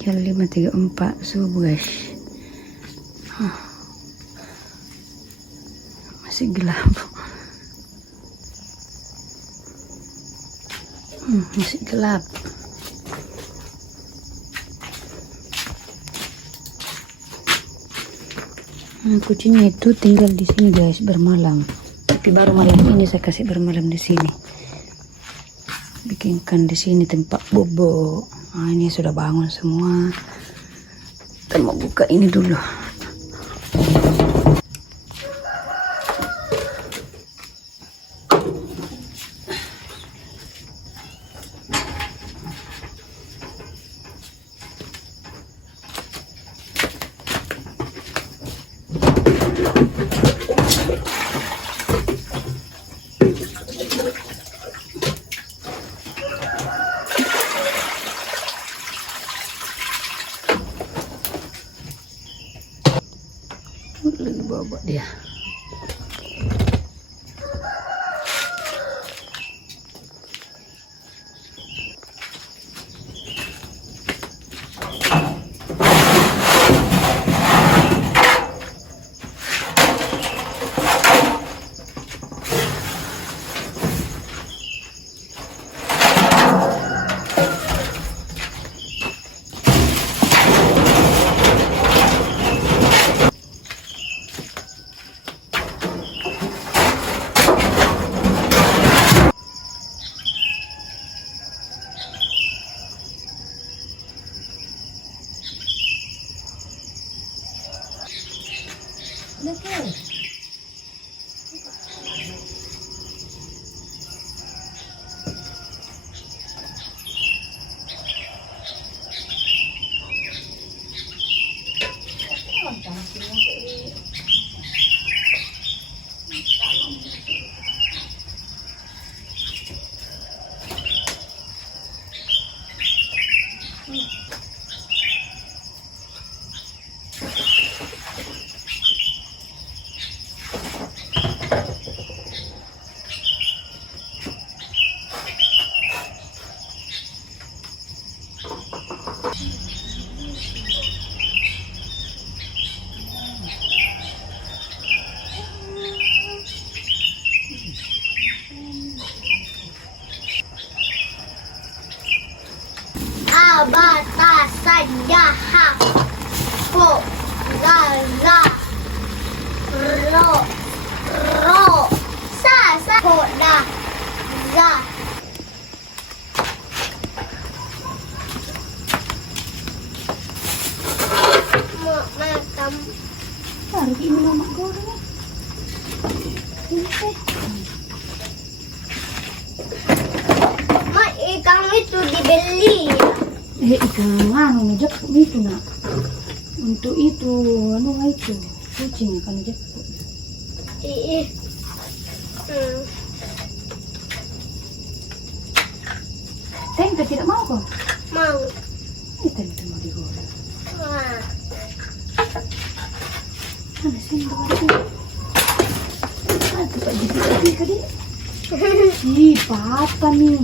Jam 5.34 subuh guys. Masih gelap. Masih gelap. Kucingnya itu tinggal di sini guys, bermalam. Tapi baru malam ini saya kasih bermalam di sini. Bikinkan di sini tempat bobo. Nah, ini sudah bangun semua. Kita mau buka ini dulu. Lagi bawa dia. Abatasanyaha ko gaga ro sa ko na za matam Baru ini mama goreng. ma ikan itu dibeli. Ikan anu jakut itu nak. Untuk itu anu itu kucing akan jakut. Tempe tidak mau kok. Mau. Ini tempe mau digoreng. Wah. Mana sendok ada? Tempat jadi tadi. Ih, papa nih.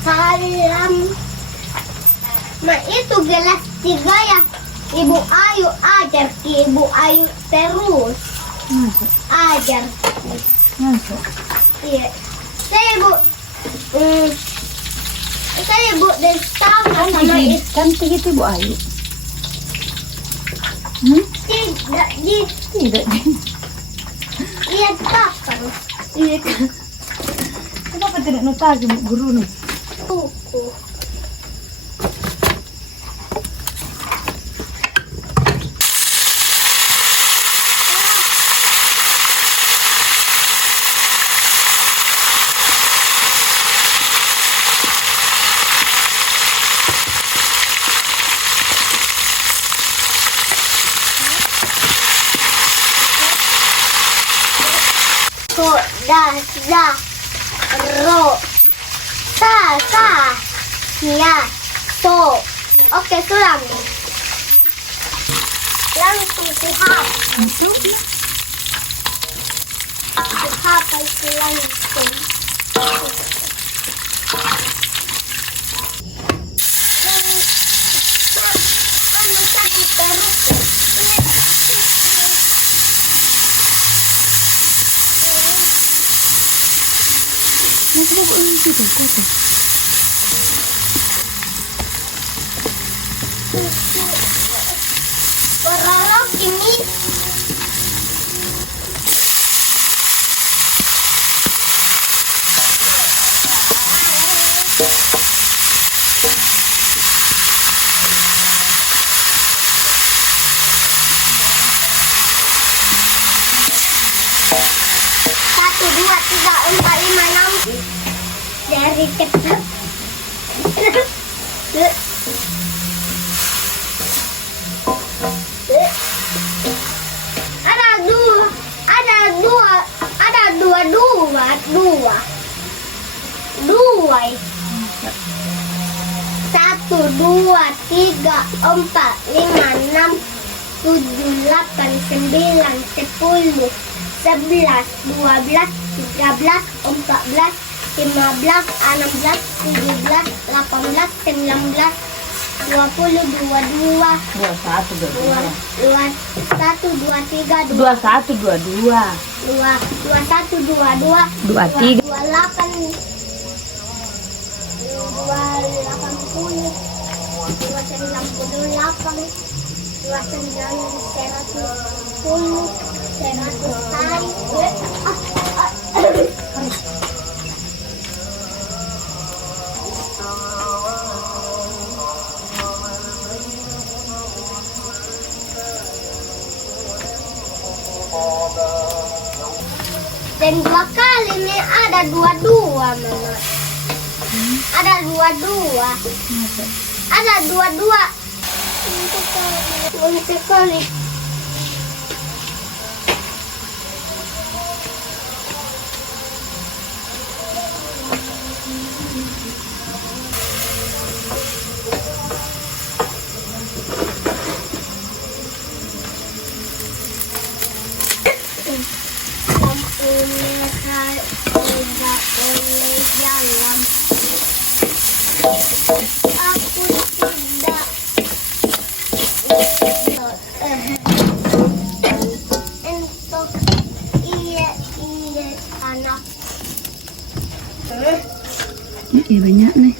Salam. Nah itu gelas 3 ya. Ibu Ayu ajar ki Ibu Ayu terus. Masuk. Ajar. Masuk. Iya. Saya Ibu dan sama itu. Cantik itu Bu Ayu. Tidak di Tidak. lihat kapan. Lihat Kenapa tidak notasi Bu Guru nih? buku. Da ro sa ya so. Oke, sulang. Langsung kuhap. Masuk ya. Kuhap itu langsung. Anu sakit terus. Masuk Bu itu tuh. Berorok ini. Satu, dua, tiga, empat, lima, enam. Dari cepat. Dua. 1, 2, 3, 4, 5, 6, 7, 8, 9, 10, 11, 12, 13, 14, 15, 16, 17, 18, 19, 20, 22, 21 22. 21, 23, 21 22. 21, 22, 23. 28, 280, 298, 290, 110, 100. Dan 2 kali nih ada 22 Mama. Ada 22. Ada 22. Untuk kali. Tidak boleh jalan. Aku tidak untuk iya anak. Iya banyak nih.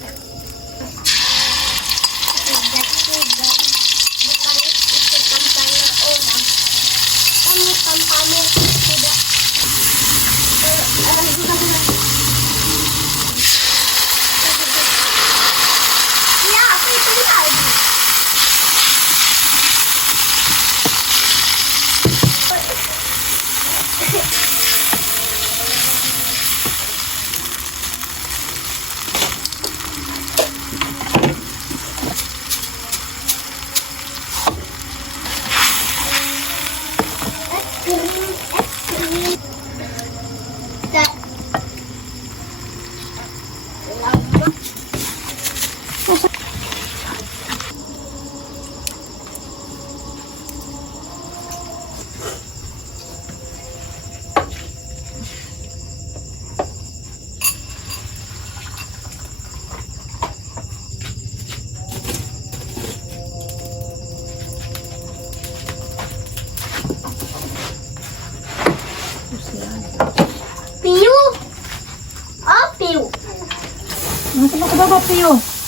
Piu. Oh, piu. Nasa ka baba, Pio?